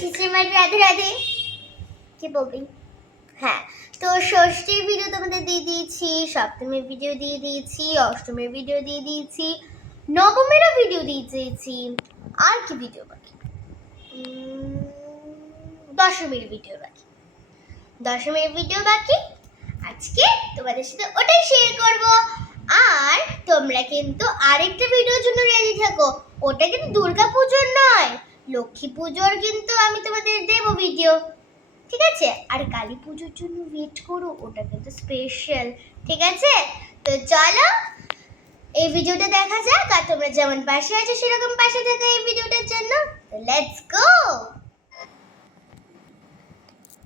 শ্রীমান রাধে রাধে। কি বলবি? হ্যাঁ তো ষষ্ঠীর ভিডিও তোমাদের দিয়ে দিয়েছি, সপ্তমীর ভিডিও দিয়ে দিয়েছি, অষ্টমীর ভিডিও দিয়ে দিয়েছি, নবমীরও ভিডিও দিয়ে দিয়েছি। আর কি ভিডিও বাকি? দশমীর ভিডিও বাকি। দশমীর ভিডিও বাকি? আজকে তোমাদের সাথে ওটাই শেয়ার করব। আর তোমরা কিন্তু আরেকটা ভিডিওর জন্য রেডি থাকো। ওটা কিন্তু দুর্গা পুজোর নয়। লক্ষ্মী পুজোর কিন্তু আমি তোমাদের দেবো ভিডিও ঠিক আছে? আর কালী পুজোর জন্য ওয়েট করো, ওটা কিন্তু স্পেশাল ঠিক আছে? তো চলো, এই ভিডিওটা দেখা যাক, আর তোমরা যেমন পাশে আছো, সেরকম পাশে থাকো এই ভিডিওটার জন্য। তো লেটস গো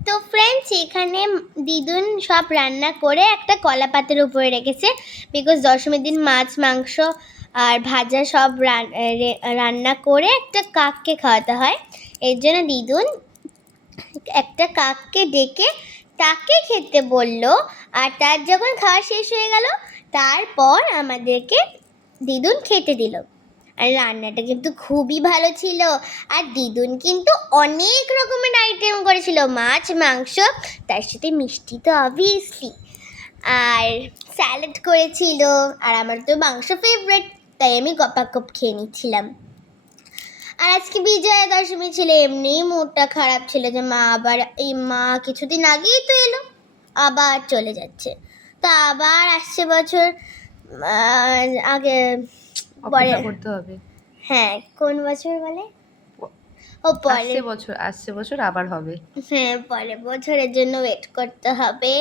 তো ফ্রেন্ডস এখানে দিদুন সব রান্না করে একটা কলা পাতের উপরে রেখেছে। বিকজ দশমীর দিন মাছ, মাংস আর ভাজা সব রান্না করে একটা কাককে খাওয়াতে হয়। এর জন্য দিদুন একটা কাককে ডেকে তাকে খেতে বলল। আর তার যখন খাওয়া শেষ হয়ে গেল, তারপর আমাদেরকে দিদুন খেতে দিল। আর রান্নাটা কিন্তু খুবই ভালো ছিল। আর দিদুন কিন্তু অনেক রকমের আইটেম করেছিল, মাছ, মাংস, তার সাথে মিষ্টি তো অবভিয়াসলি আর স্যালাড করেছিল, আর আমার তো মাংস ফেভারিট তাই আমি গপাকপ খেয়ে নিচ্ছিলাম। আর আজকে বিজয়া দশমী ছিল এমনি মুডটা খারাপ ছিল যে মা আবার এই মা কিছুদিন আগেই তো এলো আবার চলে যাচ্ছে। তা আবার আসছে বছর আগে পরে। করতে হবে। হ্যাঁ কোন বছর বলে? ও পরে। বছর আসছে বছর আবার হবে। হ্যাঁ পরের বছরের জন্য ওয়েট করতে হবে।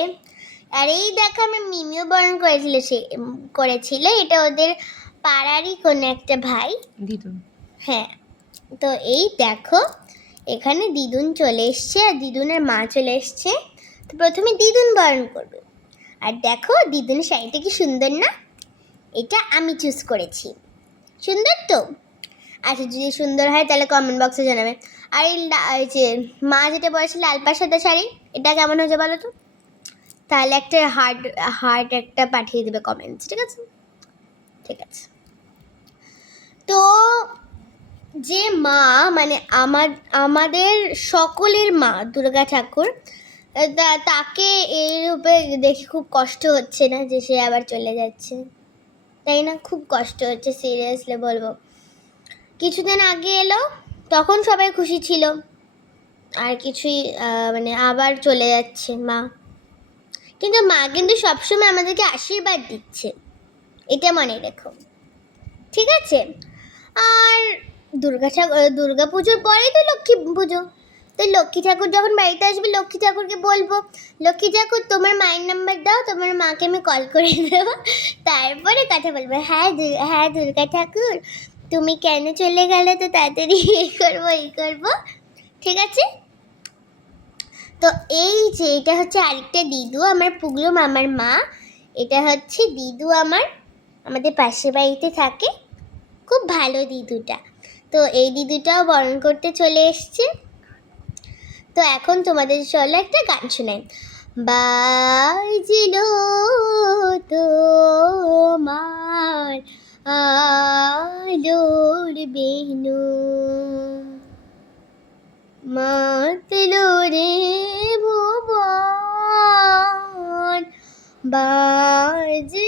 আর এই দেখো আমি মিমিও বরণ করেছিল সে করেছিল এটা ওদের পাড়ারই কোনো একটা ভাই। দিদুন। হ্যাঁ তো এই দেখো এখানে দিদুন চলে এসছে আর দিদুনের মা চলে এসছে। তো প্রথমে দিদুন বরণ করবে। আর দেখো দিদুন শাড়িটা কি সুন্দর না? এটা আমি চুজ করেছি। সুন্দর তো? আচ্ছা যদি সুন্দর হয় তাহলে কমেন্ট বক্সে জানাবে। আর এই যে মা যেটা বলেছে লাল সাদা শাড়ি এটা কেমন হয়েছে বলো তো? তাহলে একটা হার্ট হার্ট একটা পাঠিয়ে দেবে কমেন্টস ঠিক আছে? ঠিক আছে। তো যে মা মানে আমার, আমাদের সকলের মা, দুর্গা ঠাকুর তাকে এই রূপে দেখে খুব কষ্ট হচ্ছে না যে সে আবার চলে যাচ্ছে। তাই না? খুব কষ্ট হচ্ছে সিরিয়াসলি বলব। কিছুদিন আগে এলো, তখন সবাই খুশি ছিল। আর কিছুই মানে আবার চলে যাচ্ছে মা। কিন্তু মা কিন্তু সবসময় আমাদেরকে আশীর্বাদ দিচ্ছে। এটা মনে রেখো। ঠিক আছে? আর দুর্গা ঠাকুর দুর্গা পুজোর পরেই তো লক্ষ্মী পুজো। তো লক্ষ্মী ঠাকুর যখন বাড়িতে আসবে, লক্ষ্মী ঠাকুরকে বলব, লক্ষ্মী ঠাকুর, তোমার মায়ের নাম্বার দাও, তোমার মাকে আমি কল করে দেবো। তারপরে কথা বলব হ্যাঁ হ্যাঁ দুর্গা ঠাকুর, তুমি কেন চলে গেলে? তো তাড়াতাড়ি এই করব এই করব। ঠিক আছে? তো এই যে, এটা হচ্ছে আরেকটা দিদু, আমার পুগলুম আমার মা। এটা হচ্ছে দিদু আমার, আমাদের পাশের বাড়িতে থাকে। খুব ভালো দিদুটা। তো এই দিদুটাও বরণ করতে চলে এসছে। তো এখন তোমাদের চলো একটা গান শোনাই। বাজিল তোমার আলোর বেনু মাতলো রে ভুবন, বাজলো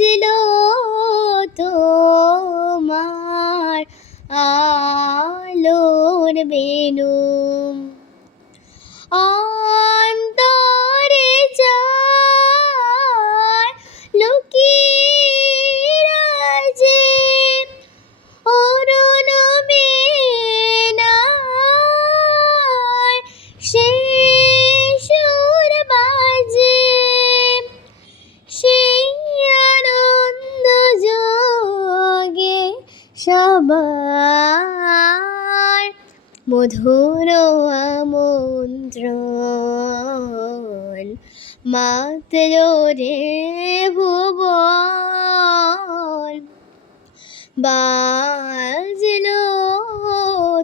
বাজলো তোমার আলোর বেনু আমন্ত্রণ মাত্র রে ভুবন। বাজলো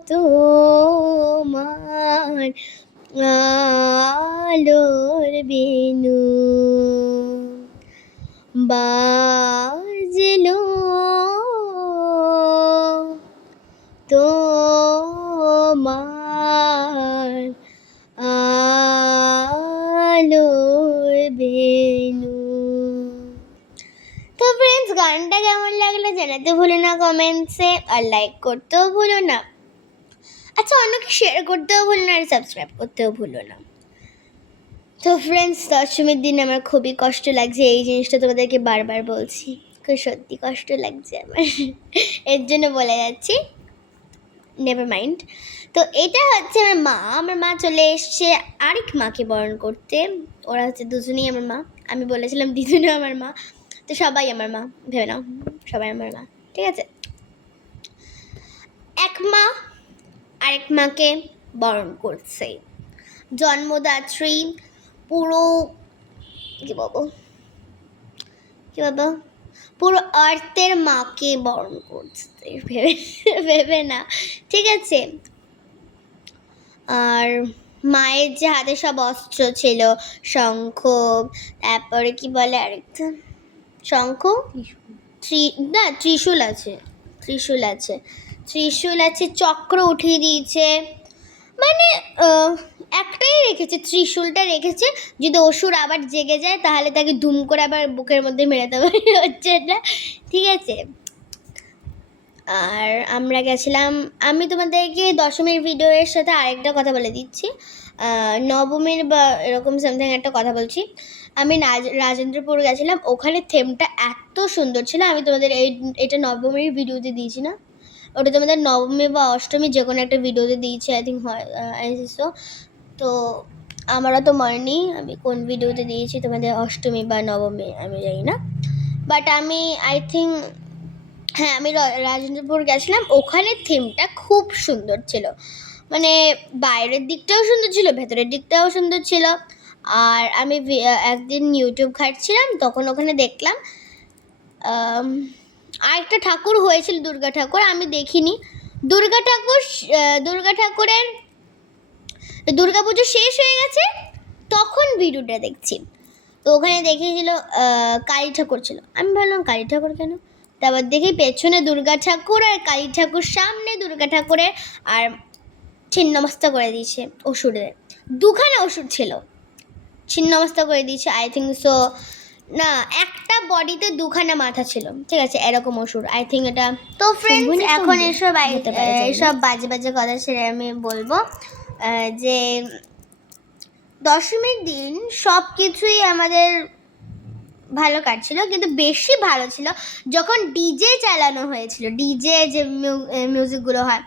তোমার আলোর বেনু। বাজলো গানটা কেমন লাগল জানাতে ভুলো না কমেন্টসে আর লাইক করতেও ভুলো না। আচ্ছা অন্যকে শেয়ার করতেও ভুলো না আর সাবস্ক্রাইব করতেও ভুলো না। তো ফ্রেন্ডস দশমীর দিন আমার খুবই কষ্ট লাগছে, এই জিনিসটা তোমাদেরকে বারবার বলছি। খুব সত্যি কষ্ট লাগছে আমার। এর জন্য বলে যাচ্ছি নেভার মাইন্ড তো এটা হচ্ছে আমার মা আমার মা চলে এসছে আরেক মাকে বরণ করতে। ওরা হচ্ছে দুজনেই আমার মা। আমি বলেছিলাম দিদুনও আমার মা। তো সবাই আমার মা, ভেবে নাও, সবাই আমার মা, ঠিক আছে? এক মা আরেক মাকে বরণ করছে। জন্মদাত্রী পুরো, কি বলব? কি বলব? পুরো আর্থের মাকে বরণ করছে, ভেবে ভেবে না, ঠিক আছে? আর মায়ের যে হাতে সব অস্ত্র ছিল, শঙ্খ, তারপরে কি বলে আরেকটা? শঙ্খ? ত্রি, না, ত্রিশূল আছে ত্রিশূল আছে। ত্রিশূল আছে, চক্র উঠিয়ে দিয়েছে। মানে একটাই রেখেছে, ত্রিশূলটা রেখেছে। যদি অসুর আবার জেগে যায়, তাহলে তাকে ধুম করে আবার বুকের মধ্যে মেরে দেবে হচ্ছে এটা। ঠিক আছে? আর আমরা গেছিলাম, আমি তোমাদেরকে দশমীর ভিডিওর সাথে আরেকটা কথা বলে দিচ্ছি। নবমীর বা এরকম সামথিং একটা কথা বলছি। আমি রাজ- রাজেন্দ্রপুর গেছিলাম। ওখানে থেমটা এত সুন্দর ছিল। আমি তোমাদের এই, এটা নবমীর ভিডিওতে দিয়েছি না? ওটা তোমাদের নবমী বা অষ্টমী যে কোনো একটা ভিডিওতে দিয়েছি আই থিঙ্ক হয় তো আমারও তো মনে নেই আমি কোন ভিডিওতে দিয়েছি, তোমাদের অষ্টমী বা নবমী, আমি জানি না। বাট আমি আই থিঙ্ক হ্যাঁ আমি রাজেন্দ্রপুর গেছিলাম। ওখানে থিমটা খুব সুন্দর ছিল। মানে বাইরের দিকটাও সুন্দর ছিল, ভেতরের দিকটাও সুন্দর ছিল। আর আমি একদিন ইউটিউব ঘাটছিলাম, তখন ওখানে দেখলাম আরেকটা ঠাকুর হয়েছিল, দুর্গা ঠাকুর, আমি দেখিনি। দুর্গা ঠাকুর দুর্গা ঠাকুরের, দুর্গা পুজো শেষ হয়ে গেছে, তখন ভিডিওটা দেখছি। তো ওখানে দেখিয়েছিল কালী ঠাকুর ছিল। আমি ভাবলাম, কালী ঠাকুর কেন? তারপর দেখি পেছনে দুর্গা ঠাকুর আর কালী ঠাকুর, সামনে দুর্গা ঠাকুরের, আর ছিন্নমস্তা করে দিয়েছে অসুরের দুখানে অসুর ছিল। ছিন্নমস্তা করে দিয়েছে আই থিঙ্ক সো না একটা বডিতে দুখানা মাথা ছিল ঠিক আছে এরকম অসুর আই থিঙ্ক এটা তো ফ্রেন্ডস এখন এসব। এসব বাজে বাজে কথা ছেড়ে আমি বলব যে দশমীর দিন সব কিছুই আমাদের ভালো কাটছিল কিন্তু বেশি ভালো ছিল যখন ডিজে চালানো হয়েছিল ডিজে যে মিউজিকগুলো হয়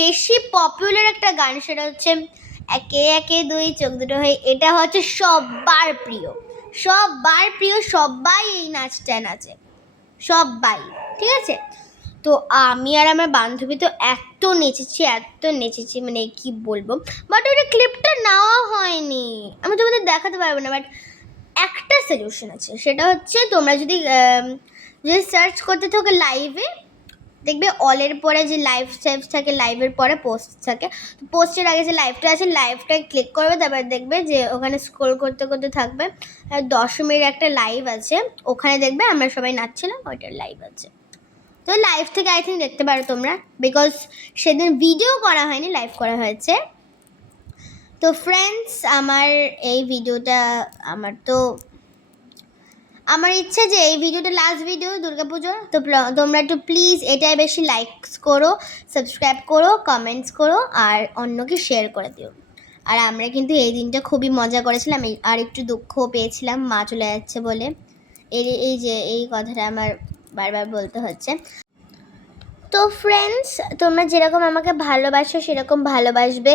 বেশি পপুলার একটা গান সেটা হচ্ছে একে একে দুই, চোখ দুটো হয়ে, এটা হচ্ছে সবার প্রিয়। সবার প্রিয় সবাই এই নাচটা নাচে। সবাই ঠিক আছে? তো আমি আর আমার বান্ধবী তো এত নেচেছি এত নেচেছি মানে কি বলব? বাট ওটা ক্লিপটা নেওয়া হয়নি। আমি তোমাদের দেখাতে পারব না বাট একটা সলিউশন আছে। সেটা হচ্ছে তোমরা যদি যদি সার্চ করতে থাকো লাইভে দেখবে অলের পরে যে লাইভ সাইভ থাকে লাইভের পরে পোস্ট থাকে। তো পোস্টের আগে যে লাইভটা আছে লাইভটায় ক্লিক করবে, তারপর দেখবে যে ওখানে স্ক্রোল করতে করতে থাকবে। দশমীর একটা লাইভ আছে, ওখানে দেখবে আমরা সবাই নাচছিলাম, ওইটার লাইভ আছে। তো লাইভ থেকে আই থিঙ্ক দেখতে পারো তোমরা বিকজ সেদিন ভিডিও করা হয়নি লাইভ করা হয়েছে। তো ফ্রেন্ডস আমার এই ভিডিওটা আমার তো আমার ইচ্ছে যে এই ভিডিওটা লাস্ট ভিডিও দুর্গাপুজো। তো তোমরা একটু প্লিজ এটাই বেশি লাইকস করো সাবস্ক্রাইব করো কমেন্টস করো, আর অন্যকে শেয়ার করে দিও। আর আমরা কিন্তু এই দিনটা খুবই মজা করেছিলাম আর একটু দুঃখও পেয়েছিলাম, মা চলে যাচ্ছে বলে। এই এই যে এই কথাটা আমার বারবার বলতে হচ্ছে। তো ফ্রেন্ডস তোমরা যেরকম আমাকে ভালোবাসো, সেরকম ভালোবাসবে।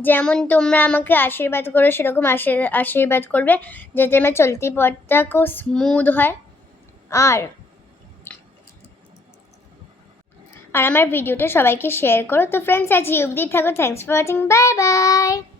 যেমন তোমরা আমাকে আশীর্বাদ করো, সেরকম আশীর- আশীর্বাদ করবে, যাতে আমার চলতি পথটা খুব স্মুথ হয়। আর আর আমার ভিডিওটা সবাইকে শেয়ার করো। তো ফ্রেন্ডস আজ অবধি। থাকো thanks for watching bye bye